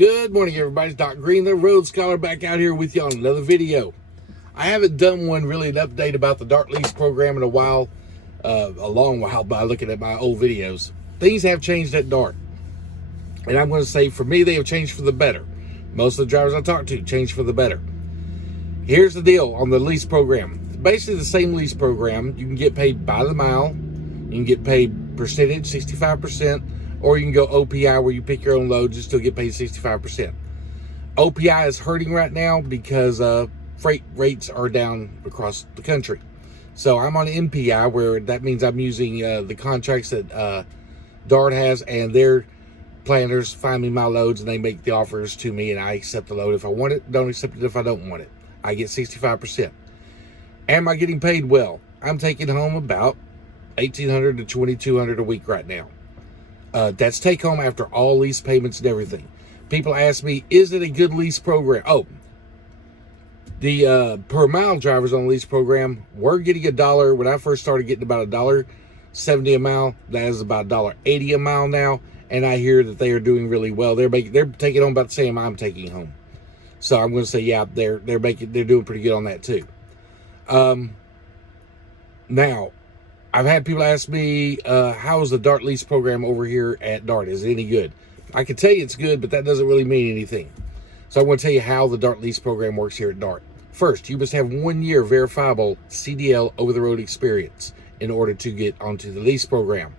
Good morning, everybody. It's Doc Green, the Road Scholar, back out here with you on another video. I haven't done one really an update about the Dart Lease program in a while, a long while, by looking at my old videos. Things have changed at Dart, and I'm going to say for me they have changed for the better. Most of the drivers I talk to changed for the better. Here's the deal on the lease program. It's basically the same lease program. You can get paid by the mile. You can get paid percentage, 65%. Or you can go OPI where you pick your own loads and still get paid 65%. OPI is hurting right now because freight rates are down across the country. So I'm on MPI, where that means I'm using the contracts that Dart has, and their planners find me my loads and they make the offers to me, and I accept the load if I want it, don't accept it if I don't want it. I get 65%. Am I getting paid well? I'm taking home about $1,800 to $2,200 a week right now. That's take home after all lease payments and everything. People ask me, is it a good lease program? Oh, the per mile drivers on the lease program were getting $1. When I first started getting about $1.70 a mile, that is about $1.80 a mile now. And I hear that they are doing really well. They're taking home about the same I'm taking home. So I'm going to say, yeah, they're doing pretty good on that too. Now, I've had people ask me, how's the Dart lease program over here at Dart? Is it any good? I can tell you it's good, but that doesn't really mean anything. So I want to tell you how the Dart lease program works here at Dart. First, you must have 1 year verifiable CDL over-the-road experience in order to get onto the lease program.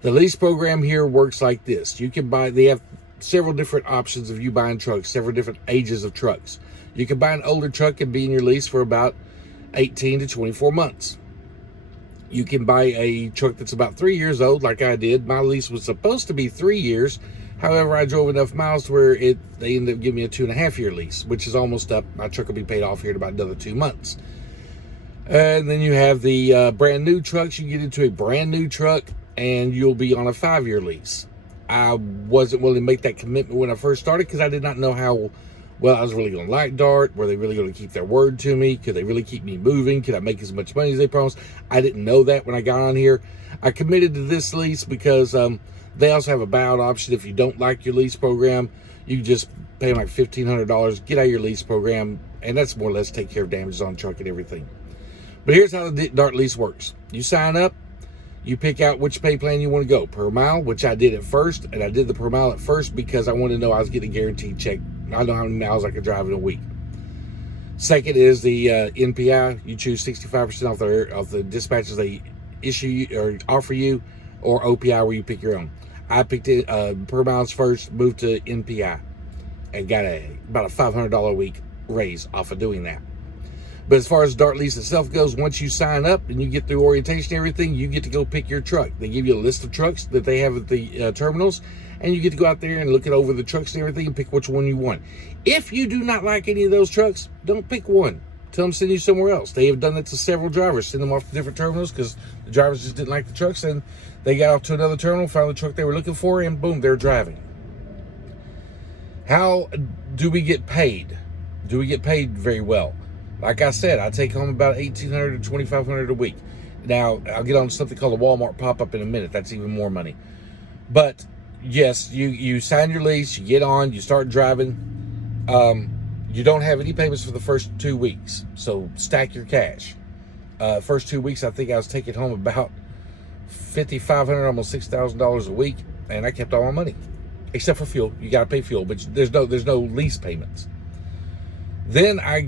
The lease program here works like this. You can buy, they have several different options of you buying trucks, several different ages of trucks. You can buy an older truck and be in your lease for about 18 to 24 months. You can buy a truck that's about 3 years old, like I did. My lease was supposed to be 3 years. However, I drove enough miles to where they ended up giving me a 2.5-year lease, which is almost up. My truck will be paid off here in about another 2 months. And then you have the brand new trucks. You get into a brand new truck and you'll be on a 5-year lease. I wasn't willing to make that commitment when I first started because I did not know how well I was really going to like Dart. Were they really going to keep their word to me? Could they really keep me moving? Could I make as much money as they promised? I didn't know that when I got on here. I committed to this lease because they also have a buyout option. If you don't like your lease program, you can just pay them like $1,500, get out of your lease program, and that's more or less take care of damages on the truck and everything. But here's how the Dart lease works. You sign up, you pick out which pay plan you want to go. Per mile, which I did at first, and I did the per mile at first because I wanted to know I was getting a guaranteed check. I know how many miles I could drive in a week. Second is the NPI. You choose 65% off the dispatches they issue you or offer you, or OPI where you pick your own. I picked it per miles first, moved to NPI, and got about a $500 a week raise off of doing that. But as far as Dart lease itself goes, once you sign up and you get through orientation and everything, you get to go pick your truck. They give you a list of trucks that they have at the terminals, and you get to go out there and look it over the trucks and everything and pick which one you want. If you do not like any of those trucks, don't pick one. Tell them to send you somewhere else. They have done that to several drivers. Send them off to different terminals because the drivers just didn't like the trucks, and they got off to another terminal, found the truck they were looking for, and boom, they're driving. How do we get paid? Do we get paid very well? Like I said, I take home about $1,800 to $2,500 a week. Now, I'll get on to something called a Walmart pop-up in a minute. That's even more money. But yes, you sign your lease, you get on, you start driving. You don't have any payments for the first 2 weeks, so stack your cash. First 2 weeks, I think I was taking home about $5,500, almost $6,000 a week, and I kept all my money, except for fuel. You got to pay fuel, but there's no lease payments. Then I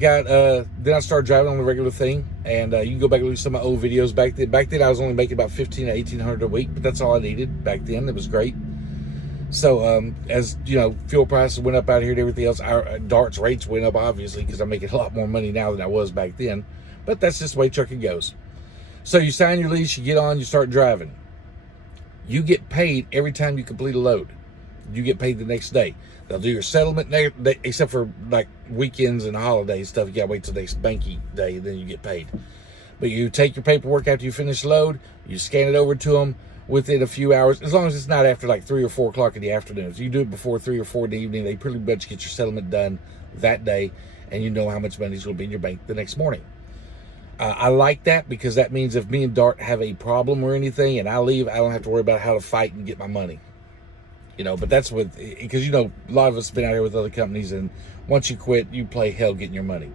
started driving on the regular thing, and you can go back and look at some of my old videos back then. Back then, I was only making about $1,500 to $1,800 a week, but that's all I needed back then. It was great. So as you know, fuel prices went up out here and everything else. Our Dart's rates went up, obviously, because I'm making a lot more money now than I was back then. But that's just the way trucking goes. So you sign your lease, you get on, you start driving. You get paid every time you complete a load. You get paid the next day. They'll do your settlement, except for like weekends and holidays stuff. You gotta wait till the next banking day, then you get paid. But you take your paperwork after you finish load, you scan it over to them within a few hours, as long as it's not after like 3 or 4 o'clock in the afternoon. If you do it before 3 or 4 in the evening, they pretty much get your settlement done that day, and you know how much money is going to be in your bank the next morning. I like that because that means if me and Dart have a problem or anything and I leave, I don't have to worry about how to fight and get my money. But that's what, because a lot of us have been out here with other companies, and once you quit, you play hell getting your money.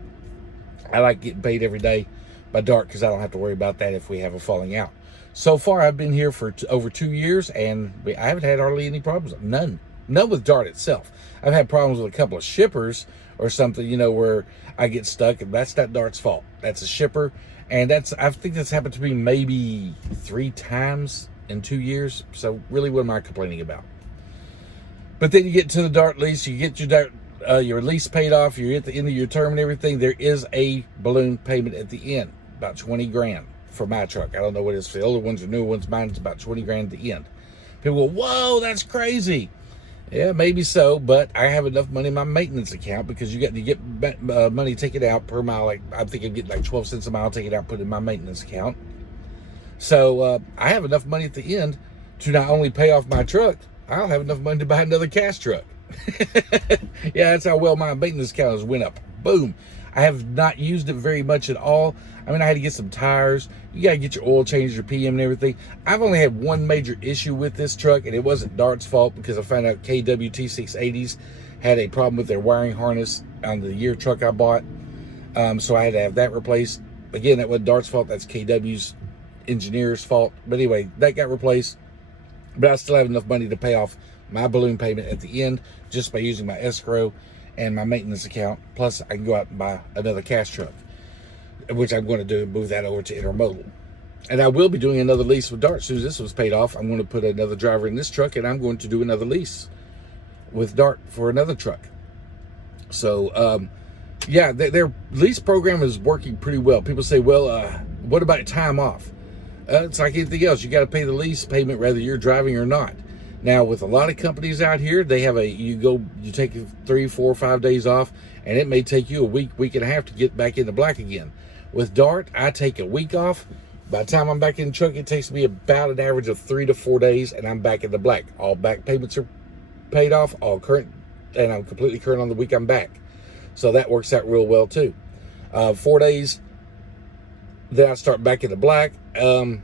I like getting paid every day by Dart because I don't have to worry about that if we have a falling out. So far, I've been here for over 2 years, and I haven't had hardly any problems. None with Dart itself. I've had problems with a couple of shippers or something, where I get stuck, and that's not Dart's fault. That's a shipper, and I think that's happened to me maybe 3 times in 2 years. So really, what am I complaining about? But then you get to the Dart lease, you get your lease paid off, you're at the end of your term and everything. There is a balloon payment at the end, about 20 grand for my truck. I don't know what it is for the older ones or newer ones. Mine is about 20 grand at the end. People go, whoa, that's crazy. Yeah, maybe so, but I have enough money in my maintenance account, because you get money taken out per mile. Like, I think I get like 12 cents a mile taken out, put in my maintenance account. So I have enough money at the end to not only pay off my truck, I'll have enough money to buy another cash truck. Yeah, that's how well my maintenance account has went up. Boom. I have not used it very much at all. I mean, I had to get some tires. You got to get your oil changed, your PM and everything. I've only had one major issue with this truck, and it wasn't Dart's fault, because I found out KWT680s had a problem with their wiring harness on the year truck I bought. So I had to have that replaced. Again, that wasn't Dart's fault. That's KW's engineer's fault. But anyway, that got replaced. But I still have enough money to pay off my balloon payment at the end just by using my escrow and my maintenance account. Plus, I can go out and buy another cash truck, which I'm going to do, move that over to intermodal. And I will be doing another lease with Dart. As soon as this was paid off, I'm going to put another driver in this truck, and I'm going to do another lease with Dart for another truck. So, yeah, their lease program is working pretty well. People say, well, what about time off? It's like anything else. You got to pay the lease payment whether you're driving or not. Now, with a lot of companies out here, they have you take 3, 4, 5 days off, and it may take you a week and a half to get back into black again. With Dart, I take a week off. By the time I'm back in the truck, it takes me about an average of 3 to 4 days, and I'm back in the black. All back payments are paid off, all current, and I'm completely current on the week I'm back. So that works out real well too. 4 days, then I start back in the black, and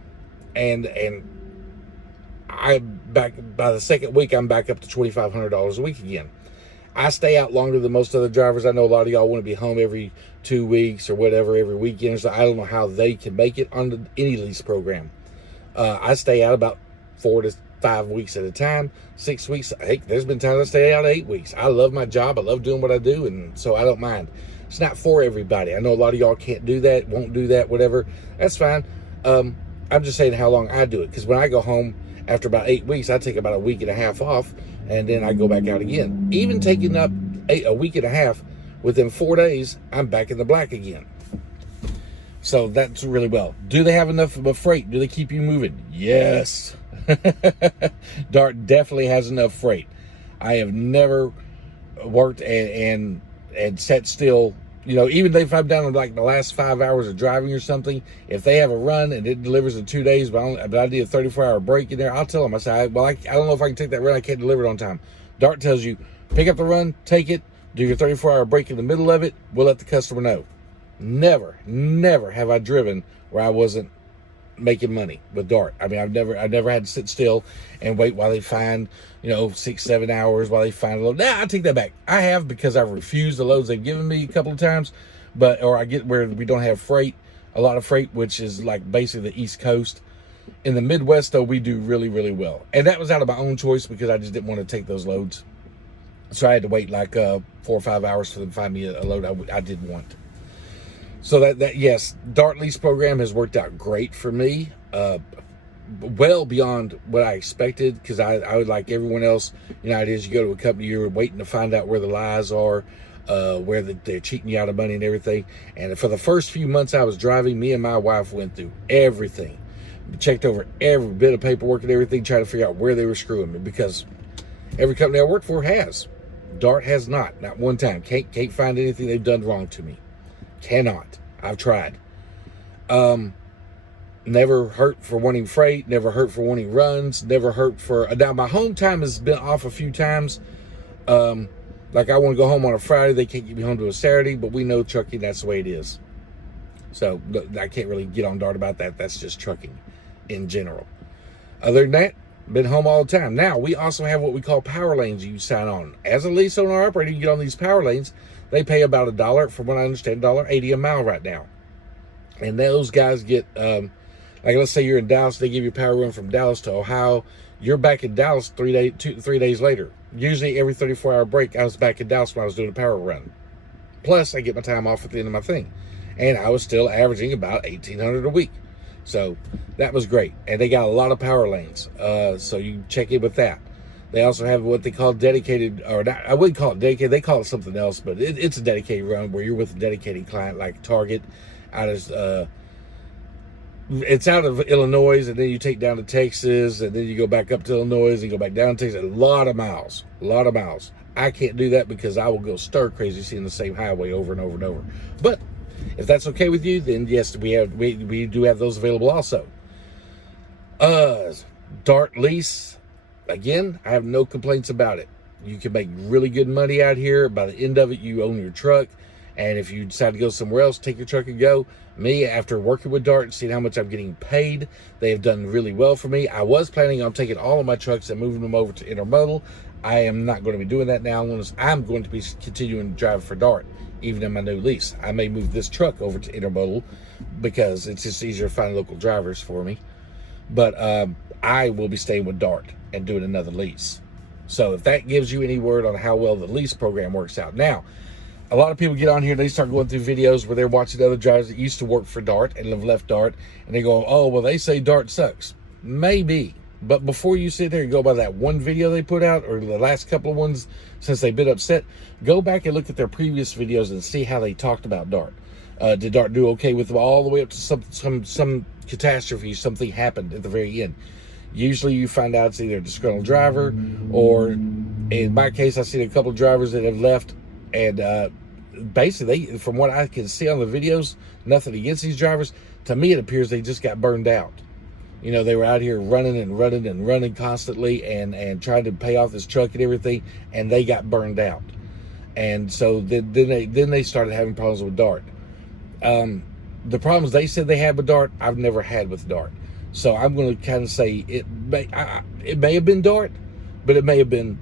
I'm back by the second week. I'm back up to $2,500 a week again. I stay out longer than most other drivers. I know a lot of y'all want to be home every 2 weeks or whatever, every weekend. So I don't know how they can make it on any lease program. I stay out about 4 to 5 weeks at a time, 6 weeks. Heck, there's been times I stay out 8 weeks. I love my job. I love doing what I do, and so I don't mind. It's not for everybody. I know a lot of y'all can't do that, won't do that, whatever. That's fine. I'm just saying how long I do it, because when I go home after about 8 weeks, I take about a week and a half off, and then I go back out again. Even taking up a week and a half, within 4 days, I'm back in the black again. So that's really well. Do they have enough of a freight? Do they keep you moving? Yes. Dart definitely has enough freight. I have never worked and sat still. Even if I'm down to like the last 5 hours of driving or something, if they have a run and it delivers in 2 days, but I need a 34-hour break in there, I'll tell them. I say, I don't know if I can take that run. I can't deliver it on time. Dart tells you, pick up the run, take it, do your 34-hour break in the middle of it. We'll let the customer know. Never have I driven where I wasn't making money with Dart. I mean, I've never had to sit still and wait while they find, 6-7 hours while they find a load. Nah, I take that back. I have, because I've refused the loads they've given me a couple of times, or I get where we don't have freight, a lot of freight, which is like basically the East Coast. In the Midwest, though, we do really, really well. And that was out of my own choice, because I just didn't want to take those loads. So I had to wait like 4 or 5 hours for them to find me a load I did want. So that yes, Dart lease program has worked out great for me, well beyond what I expected, because I would, like everyone else, it is, you go to a company, you're waiting to find out where the lies are, where they're cheating you out of money and everything. And for the first few months I was driving, me and my wife went through everything, checked over every bit of paperwork and everything, trying to figure out where they were screwing me, because every company I work for has. Dart has not one time. Can't find anything they've done wrong to me. Cannot. I've tried. Never hurt for wanting freight, never hurt for wanting runs, never hurt for... Now, my home time has been off a few times. Like, I want to go home on a Friday, they can't get me home to a Saturday, but we know trucking, that's the way it is. So, I can't really get on Dart about that. That's just trucking in general. Other than that, Been home all the time. Now, we also have what we call power lanes you sign on. As a lease owner operator, you get on these power lanes. They pay about $1, from what I understand, $1.80 a mile right now. And those guys get, like let's say you're in Dallas, they give you a power run from Dallas to Ohio. You're back in Dallas 3 days later. Usually every 34-hour break, I was back in Dallas when I was doing a power run. Plus, I get my time off at the end of my thing. And I was still averaging about $1,800 a week. So that was great. And they got a lot of power lanes. So you check in with that. They also have what they call dedicated, or not, I wouldn't call it dedicated. They call it something else, but it's a dedicated run where you're with a dedicated client like Target. It's out of Illinois, and then you take down to Texas, and then you go back up to Illinois, and you go back down to Texas. A lot of miles. I can't do that because I will go stir crazy seeing the same highway over and over and over. But if that's okay with you, then yes, we do have those available also. Dart Lease, again, I have no complaints about it. You can make really good money out here. By the end of it, you own your truck. And if you decide to go somewhere else, take your truck and go. Me, after working with Dart and seeing how much I'm getting paid, they have done really well for me. I was planning on taking all of my trucks and moving them over to intermodal. I am not going to be doing that now. I'm going to be continuing to drive for Dart, even in my new lease. I may move this truck over to intermodal because it's just easier to find local drivers for me. But I will be staying with Dart and doing another lease. So if that gives you any word on how well the lease program works out. Now, a lot of people get on here, they start going through videos where they're watching other drivers that used to work for Dart and have left Dart, and they go, oh, well, they say Dart sucks. Maybe. But before you sit there and go by that one video they put out, or the last couple of ones since they've been upset, go back and look at their previous videos and see how they talked about Dart. Did Dart do okay with them all the way up to some catastrophe, something happened at the very end? Usually you find out it's either a disgruntled driver, or in my case, I've seen a couple of drivers that have left, and basically, from what I can see on the videos, nothing against these drivers, to me it appears they just got burned out. You know, they were out here running constantly and trying to pay off this truck and everything, and they got burned out. And so then they started having problems with Dart. The problems they said they had with Dart, I've never had with Dart. So I'm going to kind of say it may have been Dart, but it may have been,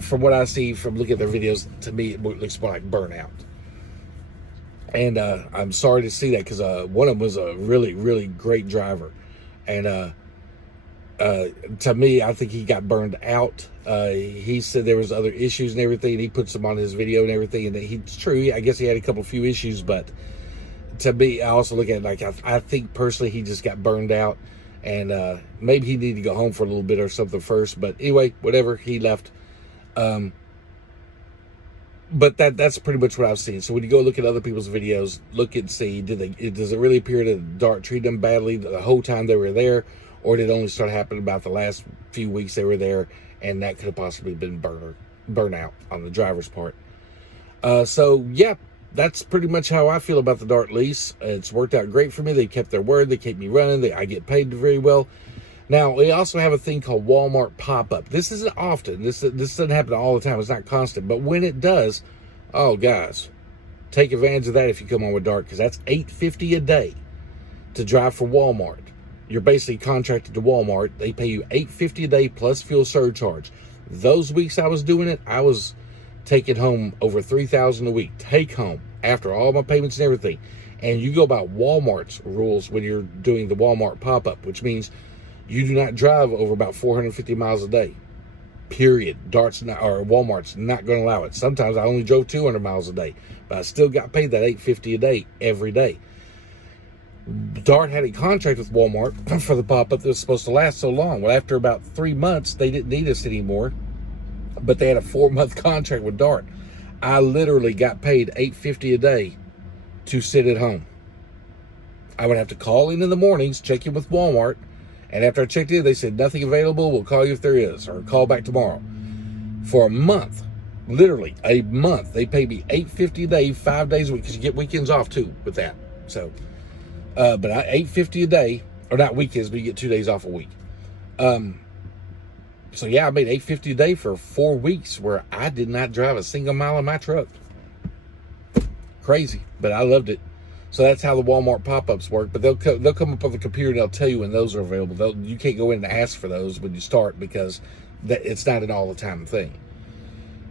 from what I see from looking at their videos, to me it looks more like burnout. And I'm sorry to see that, because one of them was a really, really great driver. And to me, I think he got burned out. He said there was other issues and everything, and he puts them on his video and everything. And it's true. I guess he had a few issues, but to me, I also look at it like I think personally he just got burned out, and maybe he needed to go home for a little bit or something first. But anyway, whatever, he left. But that's pretty much what I've seen. So when you go look at other people's videos, look and see, does it really appear that Dart treated them badly the whole time they were there, or did it only start happening about the last few weeks they were there, and that could have possibly been burnout on the driver's part. So yeah, that's pretty much how I feel about the Dart lease. It's worked out great for me. They kept their word. They keep me running. I get paid very well. Now, we also have a thing called Walmart pop-up. This isn't often. This doesn't happen all the time. It's not constant. But when it does, oh, guys, take advantage of that if you come on with Dart, because that's $8.50 a day to drive for Walmart. You're basically contracted to Walmart. They pay you $8.50 a day plus fuel surcharge. Those weeks I was doing it, I was taking home over $3,000 a week. Take home after all my payments and everything. And you go by Walmart's rules when you're doing the Walmart pop-up, which means you do not drive over about 450 miles a day, period. Walmart's not going to allow it. Sometimes I only drove 200 miles a day, but I still got paid that $8.50 a day every day. Dart had a contract with Walmart for the pop-up that was supposed to last so long. Well, after about 3 months, they didn't need us anymore, but they had a 4-month contract with Dart. I literally got paid $8.50 a day to sit at home. I would have to call in the mornings, check in with Walmart, and after I checked in, they said, nothing available, we'll call you if there is, or call back tomorrow. For a month, literally a month, they paid me $8.50 a day, 5 days a week, because you get weekends off too with that. So, but $8.50 a day, or not weekends, but you get 2 days off a week. So yeah, I made $8.50 a day for 4 weeks where I did not drive a single mile in my truck. Crazy, but I loved it. So that's how the Walmart pop-ups work. But they'll come up on the computer and they'll tell you when those are available. You can't go in and ask for those when you start because it's not an all the time thing.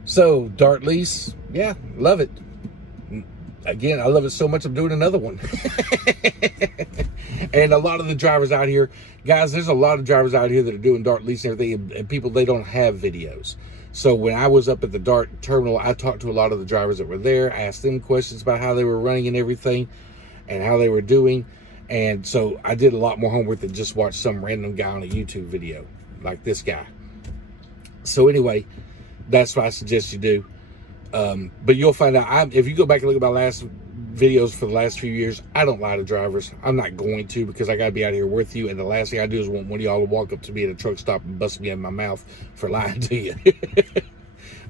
So Dart Lease, yeah, love it. Again, I love it so much I'm doing another one. And a lot of the drivers out here, guys, there's a lot of drivers out here that are doing Dart Lease and everything, and people, they don't have videos. So when I was up at the Dart terminal, I talked to a lot of the drivers that were there, asked them questions about how they were running and everything and how they were doing. And so I did a lot more homework than just watch some random guy on a YouTube video like this guy. So anyway, that's what I suggest you do. But you'll find out, if you go back and look at my last videos for the last few years, I don't lie to drivers. I'm not going to, because I got to be out here with you. And the last thing I do is want one of y'all to walk up to me at a truck stop and bust me in my mouth for lying to you.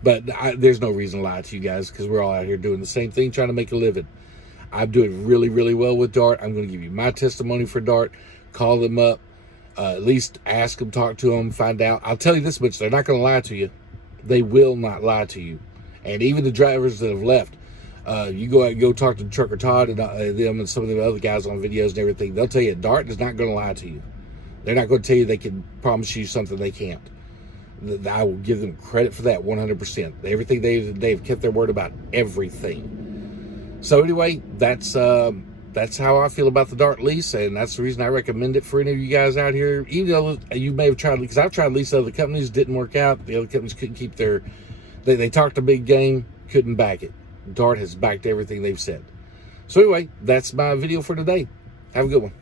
But there's no reason to lie to you guys, because we're all out here doing the same thing, trying to make a living. I'm doing really, really well with Dart. I'm going to give you my testimony for Dart. Call them up. At least ask them, talk to them, find out. I'll tell you this much, they're not going to lie to you. They will not lie to you. And even the drivers that have left, you go talk to Trucker Todd and them and some of the other guys on videos and everything. They'll tell you Dart is not going to lie to you. They're not going to tell you they can promise you something they can't. I will give them credit for that 100%. Everything they've kept their word about everything. So anyway, that's how I feel about the Dart Lease, and that's the reason I recommend it for any of you guys out here. Even though you may have tried, because I've tried lease other companies, didn't work out. The other companies couldn't keep their. They talked a big game, couldn't back it. Dart has backed everything they've said. So anyway, that's my video for today. Have a good one.